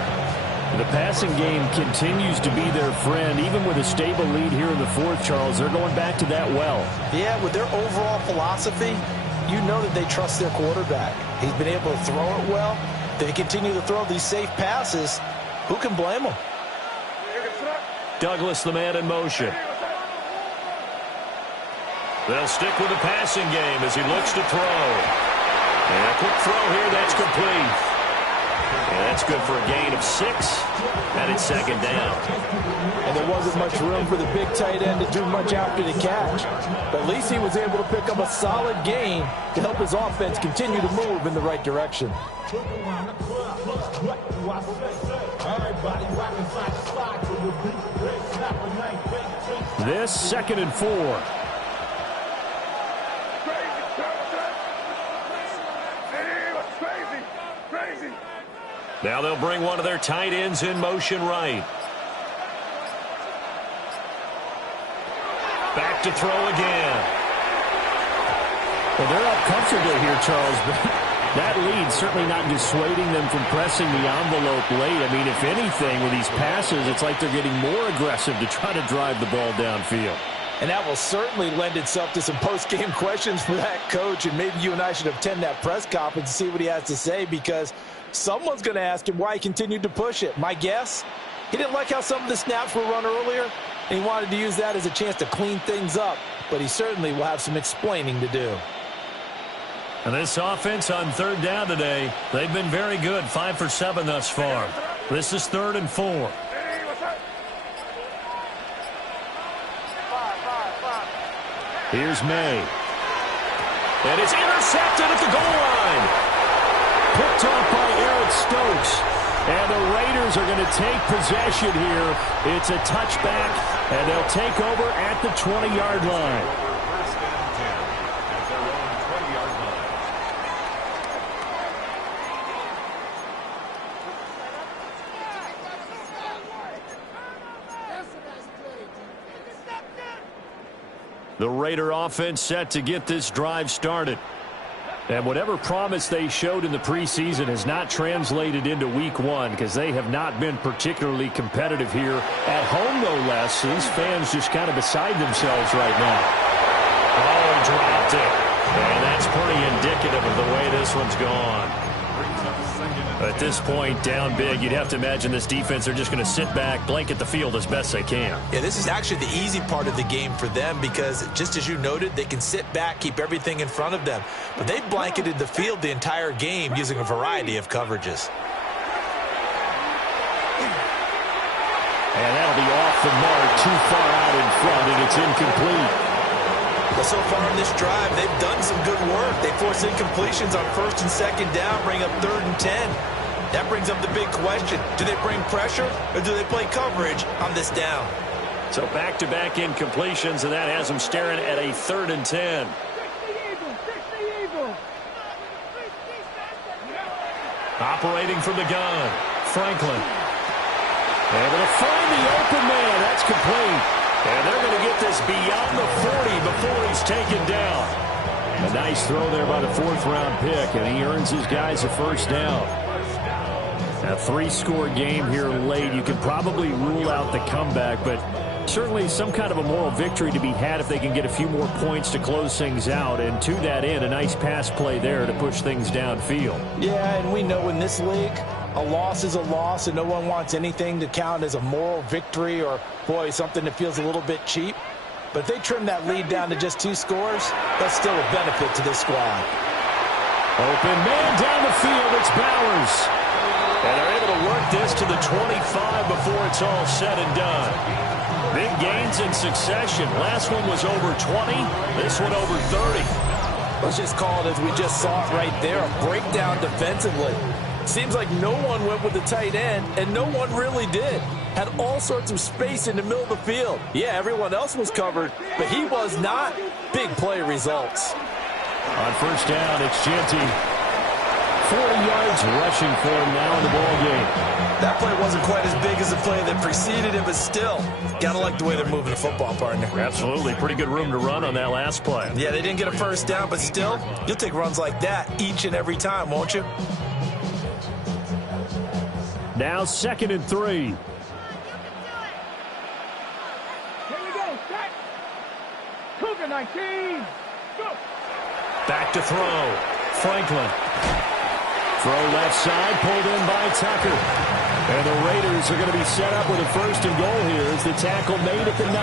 The passing game continues to be their friend. Even with a stable lead here in the 4th, Charles, they're going back to that well. Yeah, with their overall philosophy, you know that they trust their quarterback. He's been able to throw it well. They continue to throw these safe passes. Who can blame them? Douglas, the man in motion. They'll stick with the passing game as he looks to throw. And a quick throw here, that's complete. And that's good for a gain of 6. And it's 2nd down. And there wasn't much room for the big tight end to do much after the catch. But at least he was able to pick up a solid gain to help his offense continue to move in the right direction. This 2nd and 4. Now they'll bring one of their tight ends in motion right. Back to throw again. Well, they're up comfortably here, Charles, but that lead certainly not dissuading them from pressing the envelope late. I mean, if anything, with these passes, it's like they're getting more aggressive to try to drive the ball downfield. And that will certainly lend itself to some post-game questions for that coach, and maybe you and I should attend that press conference and see what he has to say, because someone's going to ask him why he continued to push it. My guess, he didn't like how some of the snaps were run earlier, and he wanted to use that as a chance to clean things up, but he certainly will have some explaining to do. And this offense on 3rd down today, they've been very good, 5 for 7 thus far. This is 3rd and 4. Here's May. And it's intercepted at the goal line. Picked off by Eric Stokes. And the Raiders are going to take possession here. It's a touchback, and they'll take over at the 20-yard line. First and 10 at their own 20-yard line. The Raider offense set to get this drive started. And whatever promise they showed in the preseason has not translated into week 1 because they have not been particularly competitive here at home, no less. These fans just kind of beside themselves right now. Oh, he dropped it. And that's pretty indicative of the way this one's gone. At this point, down big, you'd have to imagine this defense are just going to sit back, blanket the field as best they can. Yeah, this is actually the easy part of the game for them because, just as you noted, they can sit back, keep everything in front of them. But they blanketed the field the entire game using a variety of coverages. And that'll be off the mark, too far out in front, and it's incomplete. But so far in this drive, they've done some good work. They force incompletions on 1st and 2nd down, bring up 3rd and 10. That brings up the big question. Do they bring pressure or do they play coverage on this down? So back-to-back incompletions, and that has them staring at a 3rd and 10. Operating from the gun, Franklin. Able to find the open man. That's complete. And they're going to get this beyond the 40 before he's taken down. A nice throw there by the 4th-round pick, and he earns his guys a first down. A 3-score game here late. You can probably rule out the comeback, but Certainly some kind of a moral victory to be had if they can get a few more points to close things out. And to that end, a nice pass play there to push things downfield. Yeah, and we know in this league, a loss is a loss, and no one wants anything to count as a moral victory or, boy, something that feels a little bit cheap. But if they trim that lead down to just 2 scores, that's still a benefit to this squad. Open man down the field. It's Bowers. And they're able to work this to the 25 before it's all said and done. Big gains in succession. Last one was over 20. This one over 30. Let's just call it as we just saw it right there, a breakdown defensively. Seems like no one went with the tight end, and no one really did. Had all sorts of space in the middle of the field. Yeah, everyone else was covered, but he was not. Big play results. On first down, it's Genty. 40 yards rushing for him now in the ball game. That play wasn't quite as big as the play that preceded it, but still, gotta like the way they're moving the football, partner. Absolutely. Pretty good room to run on that last play. Yeah, they didn't get a first down, but still, you'll take runs like that each and every time, won't you? Now 2nd and 3. Here we go, set. Cougar 19. Go. Back to throw. Franklin. Throw left side, pulled in by Tucker. And the Raiders are going to be set up with a 1st and goal here as the tackle made at the 9.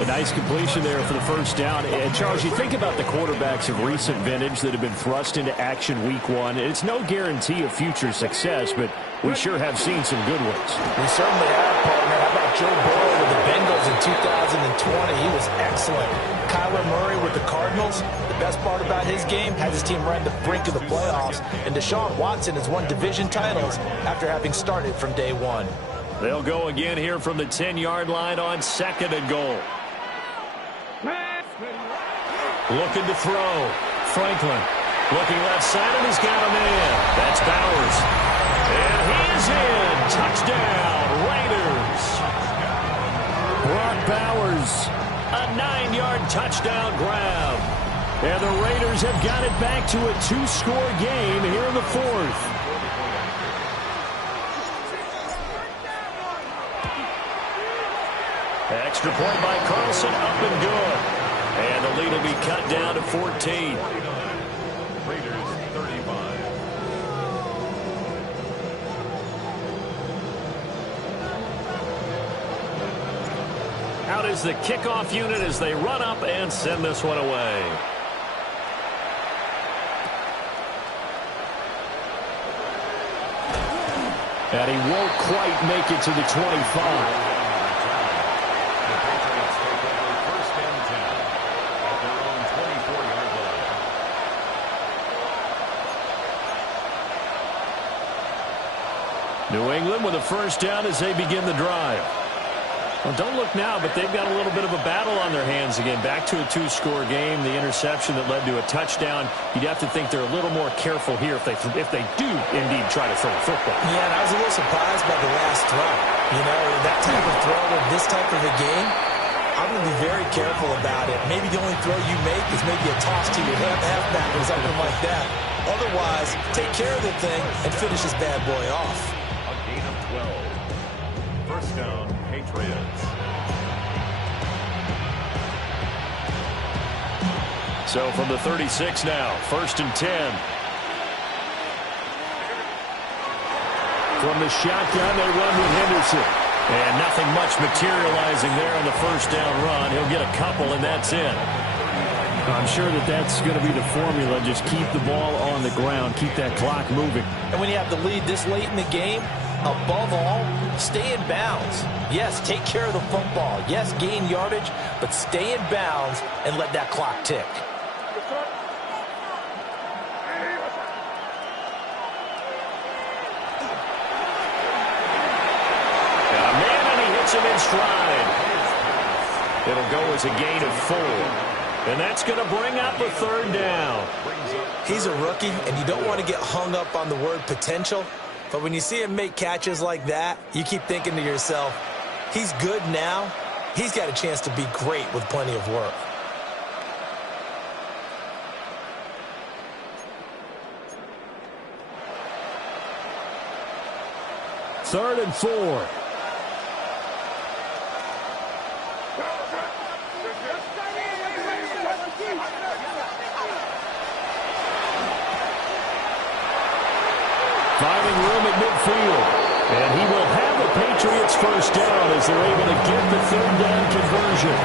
A nice completion there for the 1st down. And Charles, you think about the quarterbacks of recent vintage that have been thrust into action week 1. It's no guarantee of future success, but we sure have seen some good ones. We certainly have, partner. How about Joe Burrow with the Bengals in 2020? He was excellent. Kyler Murray with the Cardinals. The best part about his game has his team right at the brink of the playoffs. And Deshaun Watson has won division titles after having started from day 1. They'll go again here from the 10-yard line on 2nd and goal. Looking to throw. Franklin looking left side, and he's got a man. That's Bowers. And he's in. Touchdown, Raiders. Brock Bowers, a 9-yard touchdown grab. And the Raiders have got it back to a 2-score game here in the 4th. Extra point by Carlson, up and good. And the lead will be cut down to 14. Raiders 35. Out is the kickoff unit as they run up and send this one away. And he won't quite make it to the 25. New England with a 1st down as they begin the drive. Well, don't look now, but they've got a little bit of a battle on their hands again. Back to a 2-score game. The interception that led to a touchdown. You'd have to think they're a little more careful here if they do indeed try to throw a football. Yeah, and I was a little surprised by the last throw. You know, that type of throw in this type of a game, I'm going to be very careful about it. Maybe the only throw you make is maybe a toss to your halfback or something like that. Otherwise, take care of the thing and finish this bad boy off. A gain of 12. First down, Patriots. So from the 36 now, 1st and 10. From the shotgun, they run with Henderson. And nothing much materializing there on the 1st down run. He'll get a couple, and that's it. I'm sure that's going to be the formula. Just keep the ball on the ground. Keep that clock moving. And when you have the lead this late in the game, above all, stay in bounds. Yes, take care of the football. Yes, gain yardage, but stay in bounds and let that clock tick. Him in stride. It'll go as a gain of 4. And that's going to bring up a 3rd down. He's a rookie, and you don't want to get hung up on the word potential. But when you see him make catches like that, you keep thinking to yourself, he's good now. He's got a chance to be great with plenty of work. Third and 4. midfield. And he will have the Patriots first down as they're able to get the third down conversion.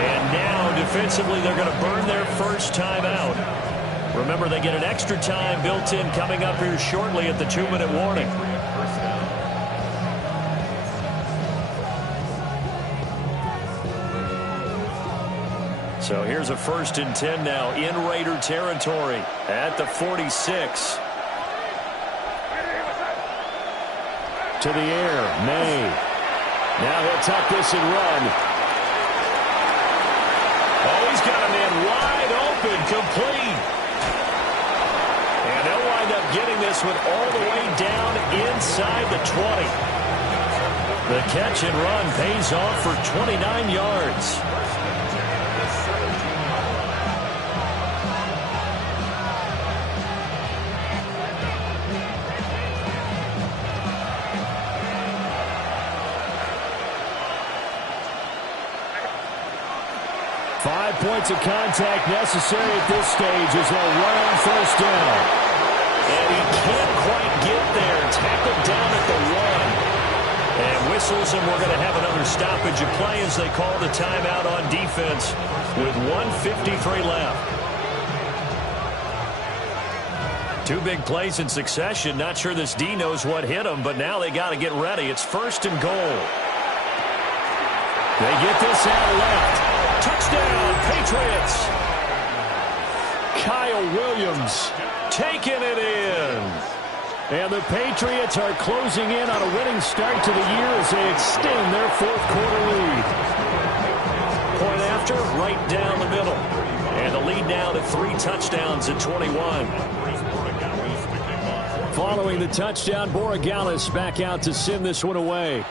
And now, defensively, they're going to burn their first time out. Remember, they get an extra time built in coming up here shortly at the 2-minute warning. So here's a 1st and 10 now in Raider territory at the 46. To the air, May. Now he'll tuck this and run. Oh, he's got a man wide open, complete. And they'll wind up getting this one all the way down inside the 20. The catch and run pays off for 29 yards. 5 points of contact necessary at this stage as they'll run on first down. And he can't quite get there. Tackled down at the 1. And whistles, and we're going to have another stoppage of play as they call the timeout on defense with 1:53 left. 2 big plays in succession. Not sure this D knows what hit him, but now they got to get ready. It's 1st and goal. They get this out left. Touchdown, Patriots. Kyle Williams taking it in. And the Patriots are closing in on a winning start to the year as they extend their 4th quarter lead. Point after, right down the middle. And the lead now to 3 touchdowns at 21. Following the touchdown, Borregales back out to send this one away.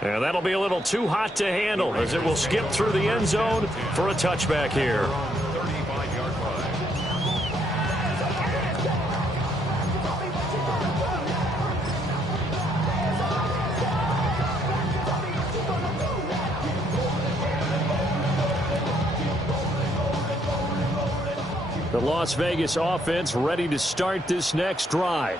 And that'll be a little too hot to handle as it will skip through the end zone for a touchback here. The Las Vegas offense ready to start this next drive.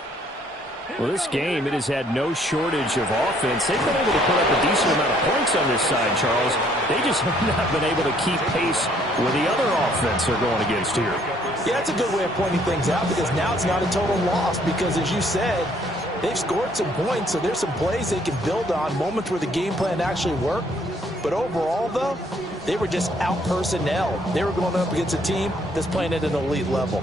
Well, this game, it has had no shortage of offense. They've been able to put up a decent amount of points on this side, Charles. They just have not been able to keep pace with the other offense they're going against here. Yeah, that's a good way of pointing things out because now it's not a total loss because, as you said, they've scored some points, so there's some plays they can build on, moments where the game plan actually worked. But overall, though, they were just out-personnel. They were going up against a team that's playing at an elite level.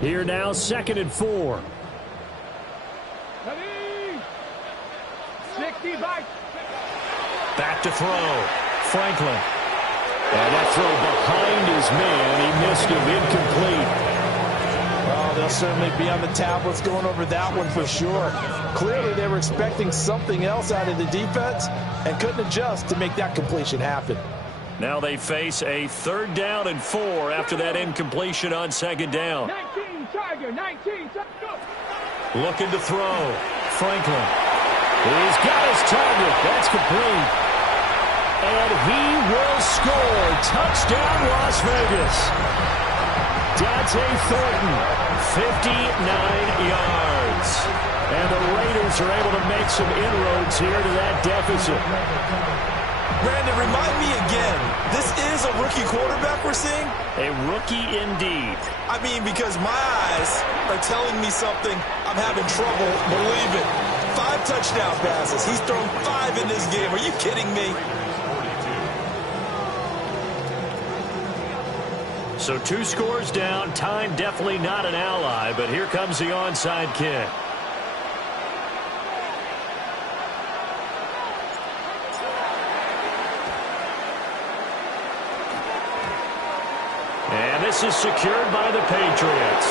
Here now, 2nd and 4. Back to throw. Franklin. And that throw behind his man. He missed him, incomplete. Oh, they'll certainly be on the tablets going over that one for sure. Clearly, they were expecting something else out of the defense and couldn't adjust to make that completion happen. Now they face a 3rd down and 4 after that incompletion on 2nd down. 19, Tiger, 19, Looking to throw. Franklin. He's got his target. That's complete. And he will score. Touchdown, Las Vegas. Dante Thornton, 59 yards. And the Raiders are able to make some inroads here to that deficit. Brandon, remind me again, this is a rookie quarterback we're seeing? A rookie indeed. I mean, because my eyes are telling me something I'm having trouble believing. 5 touchdown passes. He's thrown 5 in this game. Are you kidding me? So 2 scores down. Time definitely not an ally, but here comes the onside kick. And this is secured by the Patriots.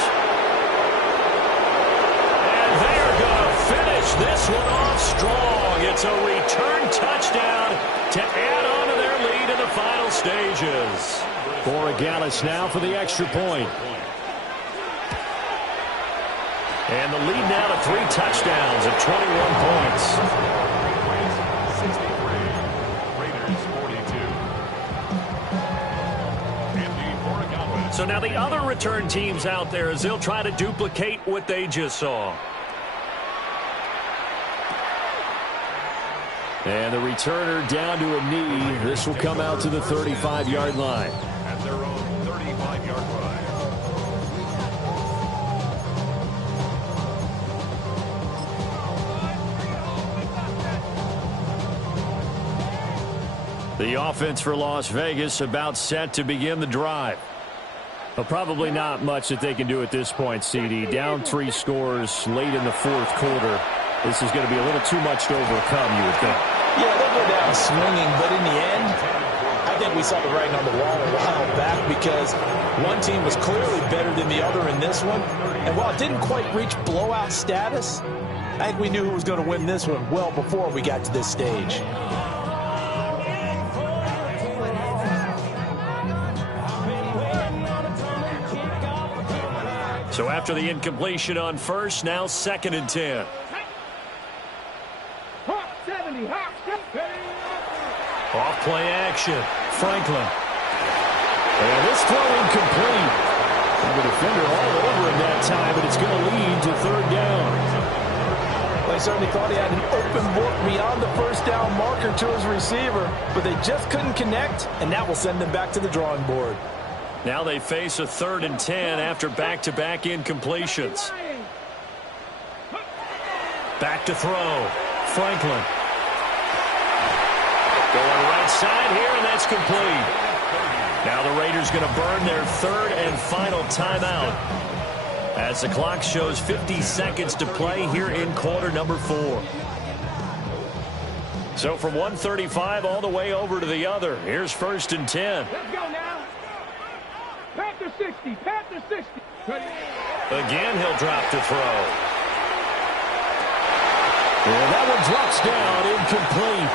And they're going to finish this one off strong. It's a return touchdown to add on to their lead in the final stages. Borregales now for the extra point. And the lead now to 3 touchdowns at 21 points. So now the other return teams out there as they'll try to duplicate what they just saw. And the returner down to a knee. This will come out to the 35-yard line. At their own 35-yard line. The offense for Las Vegas about set to begin the drive. Well, probably not much that they can do at this point, CD. Down 3 scores late in the fourth quarter. This is going to be a little too much to overcome, you would think. Yeah, they'll go down swinging, but in the end, I think we saw the writing on the wall a while back because one team was clearly better than the other in this one. And while it didn't quite reach blowout status, I think we knew who was going to win this one well before we got to this stage. So after the incompletion on first, now 2nd and 10. Off play action. Franklin. And this throw incomplete. And the defender all over him that time, but it's going to lead to 3rd down. Well, he certainly thought he had an open look beyond the first down marker to his receiver, but they just couldn't connect, and that will send them back to the drawing board. Now they face a 3rd and 10 after back-to-back incompletions. Back to throw. Franklin. Going right side here, and that's complete. Now the Raiders going to burn their 3rd and final timeout as the clock shows 50 seconds to play here in quarter number 4. So from 135 all the way over to the other. Here's 1st and 10. Let's go now. Panther 60. Panther 60. Again, he'll drop to throw. And that one drops down, incomplete.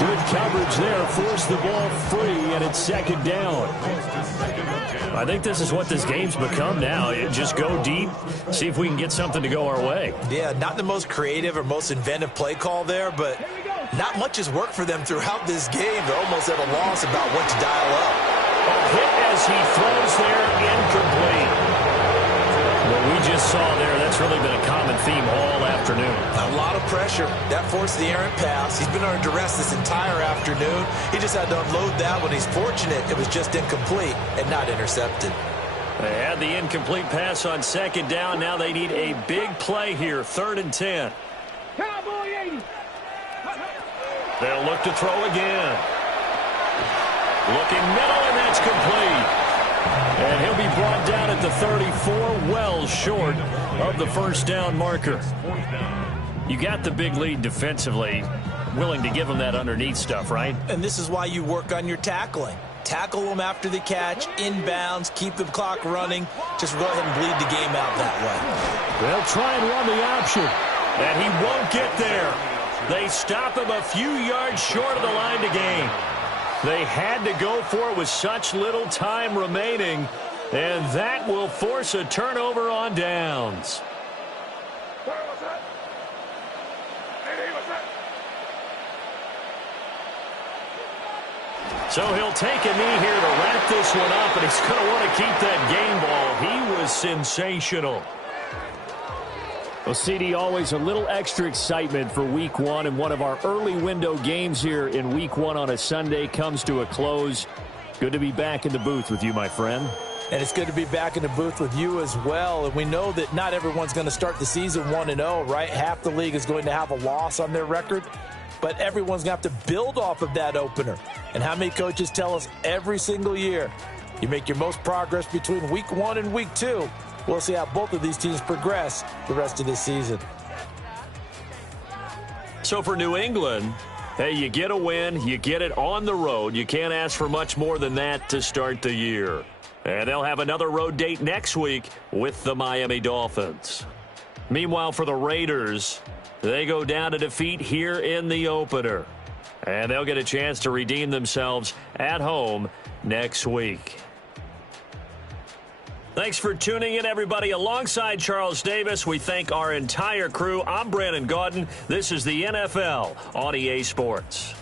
Good coverage there, forced the ball free, and it's 2nd down. I think this is what this game's become now. Just go deep, see if we can get something to go our way. Yeah, not the most creative or most inventive play call there, but not much has worked for them throughout this game. They're almost at a loss about what to dial up. Hit as he throws there, incomplete. What we just saw there, that's really been a common theme all afternoon. A lot of pressure. That forced the errant pass. He's been under duress this entire afternoon. He just had to unload that one. He's fortunate it was just incomplete and not intercepted. They had the incomplete pass on 2nd down. Now they need a big play here, 3rd and 10. Cowboy 80. They'll look to throw again. Looking middle, and that's complete. And he'll be brought down at the 34, well short of the 1st down marker. You got the big lead defensively, willing to give him that underneath stuff, right? And this is why you work on your tackling. Tackle them after the catch, inbounds, keep the clock running. Just go ahead and bleed the game out that way. They'll try and run the option. And he won't get there. They stop him a few yards short of the line to gain. They had to go for it with such little time remaining, and that will force a turnover on downs. So he'll take a knee here to wrap this one up, and he's going to want to keep that game ball. He was sensational. Well, CD, always a little extra excitement for Week 1, and one of our early window games here in Week 1 on a Sunday comes to a close. Good to be back in the booth with you, my friend. And it's good to be back in the booth with you as well. And we know that not everyone's going to start the season 1-0, right? Half the league is going to have a loss on their record. But everyone's going to have to build off of that opener. And how many coaches tell us every single year, you make your most progress between Week 1 and Week 2. We'll see how both of these teams progress the rest of this season. So for New England, hey, you get a win, you get it on the road. You can't ask for much more than that to start the year. And they'll have another road date next week with the Miami Dolphins. Meanwhile, for the Raiders, they go down to defeat here in the opener. And they'll get a chance to redeem themselves at home next week. Thanks for tuning in, everybody. Alongside Charles Davis, we thank our entire crew. I'm Brandon Gaudin. This is the NFL on EA Sports.